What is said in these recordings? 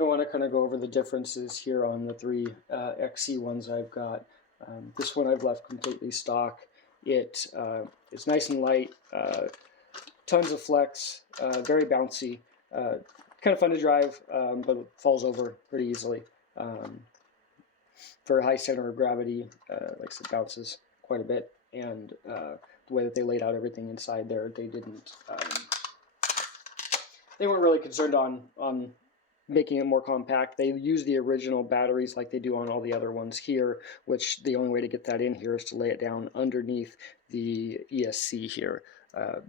I want to kind of go over the differences here on the three XC ones I've got. This one I've left completely stock. It's nice and light, tons of flex, very bouncy, kind of fun to drive, but it falls over pretty easily. For a high center of gravity, like I said, bounces quite a bit, and the way that they laid out everything inside there, they didn't. They weren't really concerned on making it more compact. They use the original batteries like they do on all the other ones here, which the only way to get that in here is to lay it down underneath the ESC here.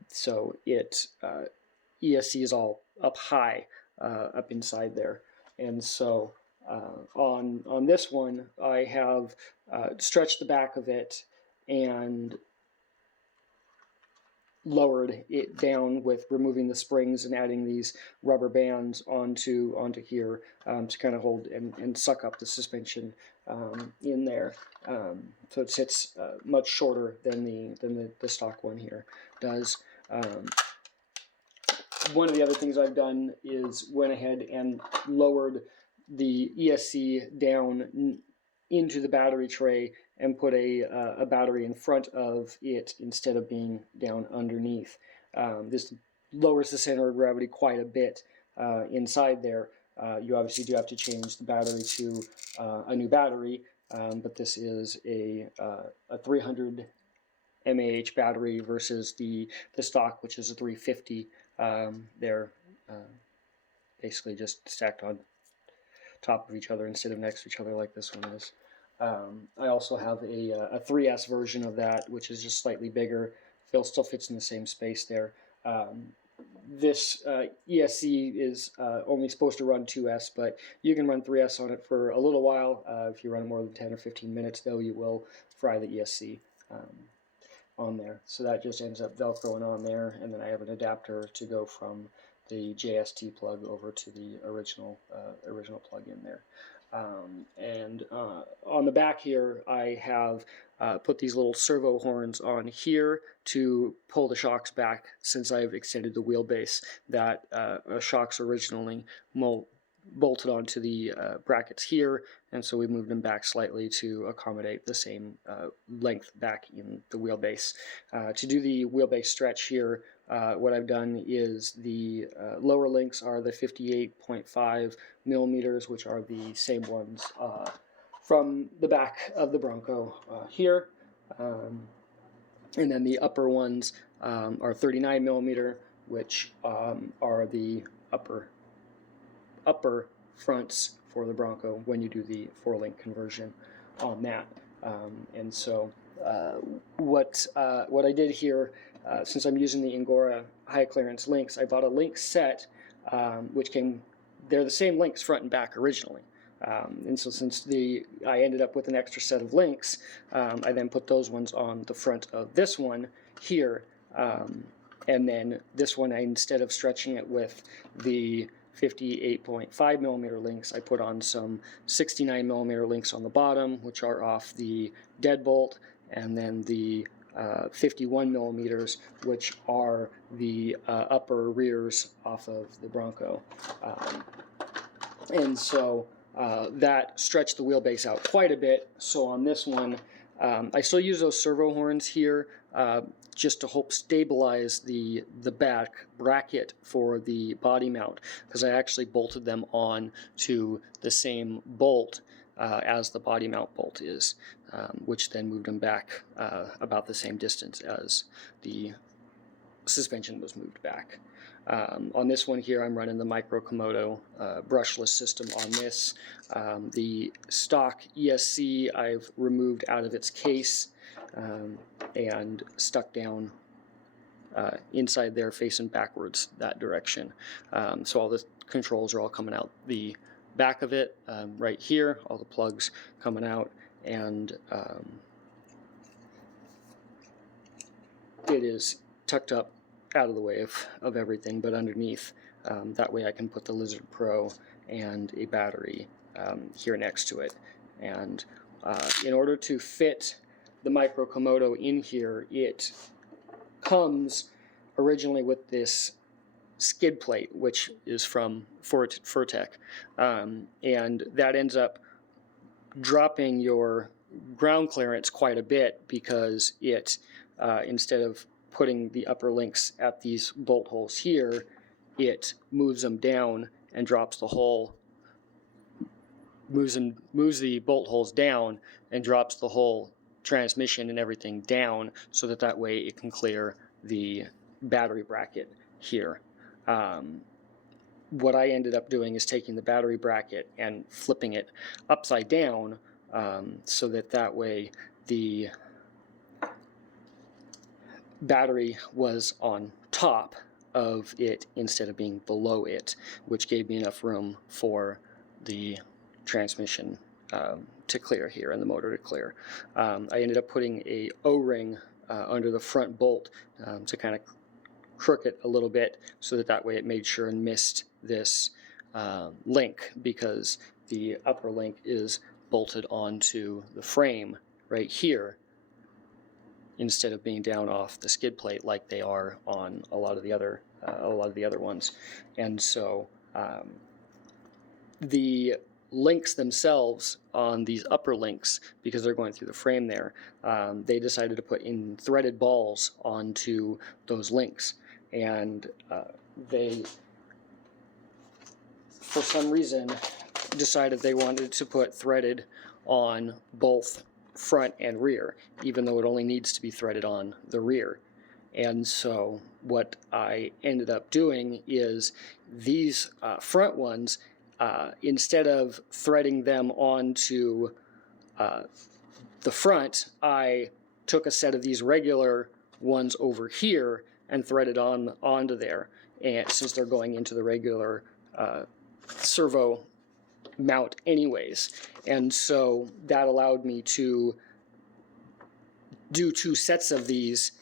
So ESC is all up high, up inside there. And so on this one, I have stretched the back of it and lowered it down with removing the springs and adding these rubber bands onto here to kind of hold and suck up the suspension in there. So it sits much shorter than the stock one here does. One of the other things I've done is went ahead and lowered the ESC down into the battery tray and put a battery in front of it instead of being down underneath. This lowers the center of gravity quite a bit inside there. You obviously do have to change the battery to a new battery, but this is a 300 mAh battery versus the stock, which is a 350. They're basically just stacked on top of each other instead of next to each other like this one is. I also have a 3S version of that, which is just slightly bigger. Still fits in the same space there. This ESC is only supposed to run 2S, but you can run 3S on it for a little while. If you run more than 10 or 15 minutes, though, you will fry the ESC on there. So that just ends up Velcroing on there, and then I have an adapter to go from the JST plug over to the original plug in there. And on the back here, I have put these little servo horns on here to pull the shocks back, since I've extended the wheelbase. That shocks originally bolted onto the brackets here, and so we moved them back slightly to accommodate the same length back in the wheelbase. To do the wheelbase stretch here, what I've done is the lower links are the 58.5 millimeters, which are the same ones from the back of the Bronco here, and then the upper ones are 39 millimeter, which are the upper fronts for the Bronco when you do the 4-link conversion on that. And so what I did here, since I'm using the Angora high clearance links, I bought a link set, which they're the same links front and back originally. And so since I ended up with an extra set of links, I then put those ones on the front of this one here. And then this one, instead of stretching it with the 58.5 millimeter links, I put on some 69 millimeter links on the bottom, which are off the deadbolt, and then the 51 millimeters, which are the upper rears off of the Bronco. And so that stretched the wheelbase out quite a bit. So on this one, I still use those servo horns here just to help stabilize the back bracket for the body mount, because I actually bolted them on to the same bolt as the body mount bolt is, which then moved them back about the same distance as the suspension was moved back. On this one here, I'm running the Micro Komodo brushless system on this. The stock ESC I've removed out of its case and stuck down inside there facing backwards that direction. So all the controls are all coming out the back of it right here, all the plugs coming out, and it is tucked up out of the way of everything but underneath. That way I can put the Lizard Pro and a battery here next to it. And in order to fit the Micro Komodo in here, it comes originally with this skid plate, which is from Furtec, and that ends up dropping your ground clearance quite a bit because it, instead of putting the upper links at these bolt holes here, it moves them down and drops the hole, moves the bolt holes down and drops the whole transmission and everything down, so that way it can clear the battery bracket here. What I ended up doing is taking the battery bracket and flipping it upside down, so that way the battery was on top of it instead of being below it, which gave me enough room for the transmission to clear here and the motor to clear. I ended up putting a O-ring under the front bolt to kind of crook it a little bit, so that way it made sure and missed this link, because the upper link is bolted onto the frame right here instead of being down off the skid plate like they are on a lot of the other ones. And so the links themselves on these upper links, because they're going through the frame there, they decided to put in threaded balls onto those links, and they, for some reason, decided they wanted to put threaded on both front and rear, even though it only needs to be threaded on the rear. And so what I ended up doing is these front ones, instead of threading them onto the front, I took a set of these regular ones over here and threaded onto there, and since they're going into the regular servo mount anyways. And so that allowed me to do 2 sets of these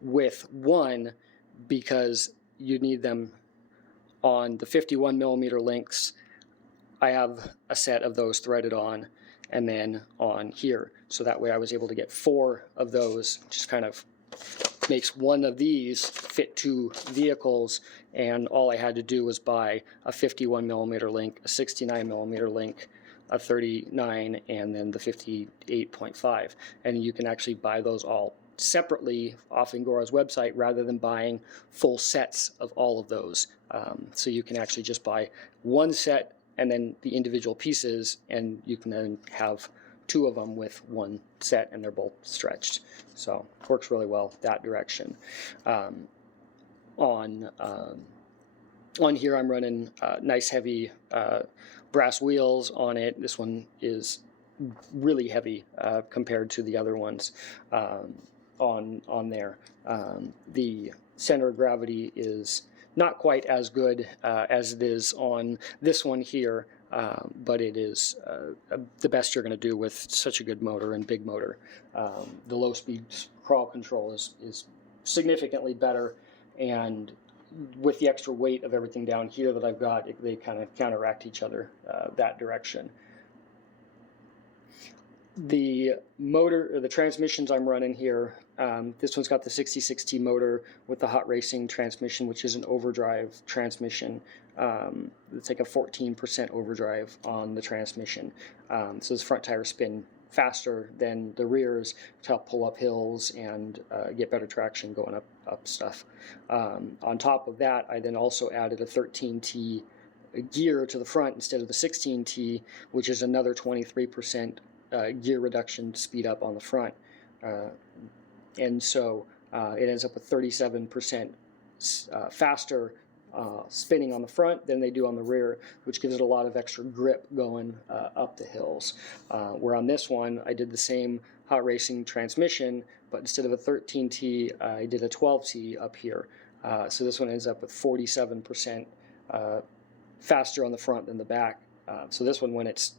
with one, because you need them on the 51 millimeter links. I have a set of those threaded on, and then on here, so that way I was able to get 4 of those, which kind of makes one of these fit 2 vehicles, and all I had to do was buy a 51 millimeter link, a 69 millimeter link, a 39, and then the 58.5. And you can actually buy those all separately off Ingora's website, rather than buying full sets of all of those. So you can actually just buy one set and then the individual pieces, and you can then have 2 of them with one set, and they're both stretched. So it works really well that direction. On here I'm running nice heavy brass wheels on it. This one is really heavy compared to the other ones on there. The center of gravity is not quite as good as it is on this one here, but it is the best you're going to do with such a good motor and big motor. The low speed crawl control is significantly better, and with the extra weight of everything down here that I've got, they kind of counteract each other that direction. The motor, or the transmissions I'm running here, this one's got the 66T motor with the hot racing transmission, which is an overdrive transmission. It's like a 14% overdrive on the transmission. So this front tires spin faster than the rears to help pull up hills and get better traction going up stuff. On top of that, I then also added a 13T gear to the front instead of the 16T, which is another 23% gear reduction speed up on the front. And so it ends up with 37% faster spinning on the front than they do on the rear, which gives it a lot of extra grip going up the hills. Where on this one, I did the same hot racing transmission, but instead of a 13T, I did a 12T up here. So this one ends up with 47% faster on the front than the back. So this one, when it's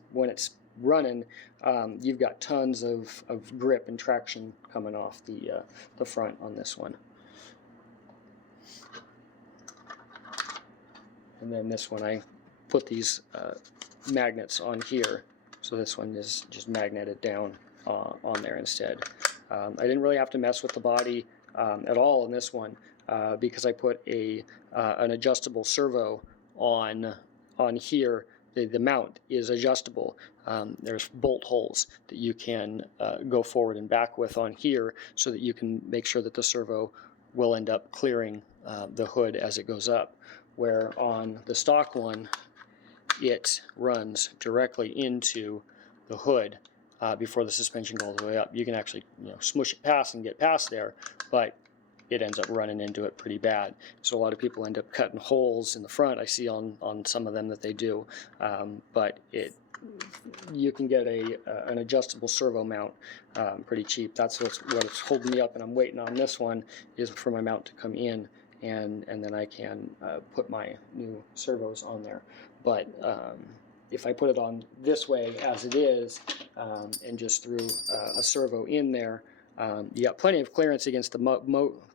running, you've got tons of grip and traction coming off the front on this one. And then this one, I put these magnets on here, so this one is just magneted down on there instead. I didn't really have to mess with the body at all in this one. because I put an adjustable servo on here. The mount is adjustable. There's bolt holes that you can go forward and back with on here, so that you can make sure that the servo will end up clearing the hood as it goes up, where on the stock one it runs directly into the hood before the suspension goes all the way up. You can actually smush it past and get past there, but it ends up running into it pretty bad. So a lot of people end up cutting holes in the front. I see on some of them that they do, but you can get an adjustable servo mount pretty cheap. That's what's holding me up, and I'm waiting on this one is for my mount to come in, and then I can put my new servos on there. But if I put it on this way as it is, and just threw a servo in there, you got plenty of clearance against the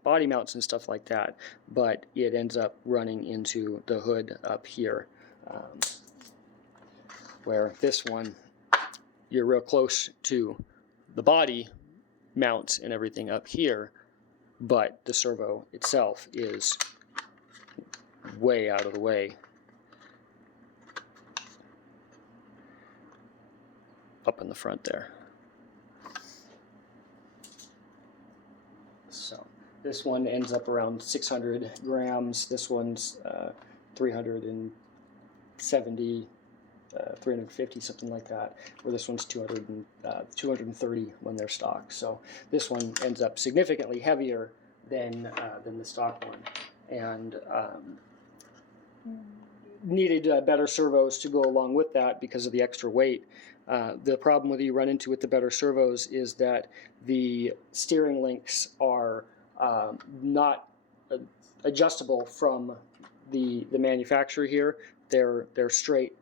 body mounts and stuff like that, but it ends up running into the hood up here, where this one, you're real close to the body mounts and everything up here, but the servo itself is way out of the way up in the front there. So this one ends up around 600 grams. This one's 370, 350, something like that, where this one's 230 when they're stock. So this one ends up significantly heavier than the stock one, and needed better servos to go along with that because of the extra weight. The problem with you run into with the better servos is that the steering links are not adjustable from the manufacturer here. They're straight.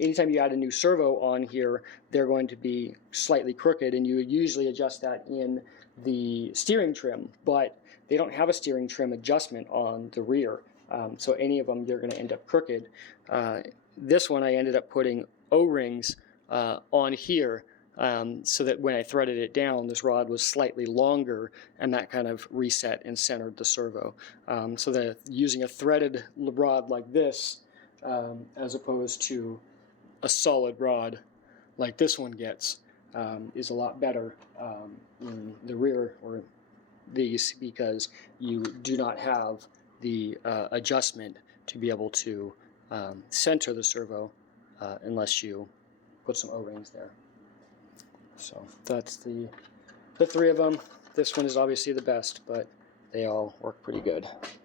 Anytime you add a new servo on here, they're going to be slightly crooked, and you would usually adjust that in the steering trim, but they don't have a steering trim adjustment on the rear. So any of them, you're going to end up crooked. This one I ended up putting O-rings on here, so that when I threaded it down, this rod was slightly longer, and that kind of reset and centered the servo. So that using a threaded rod like this, as opposed to a solid rod like this one gets, is a lot better in the rear or these, because you do not have the adjustment to be able to center the servo unless you put some O-rings there. So that's the three of them. This one is obviously the best, but they all work pretty good.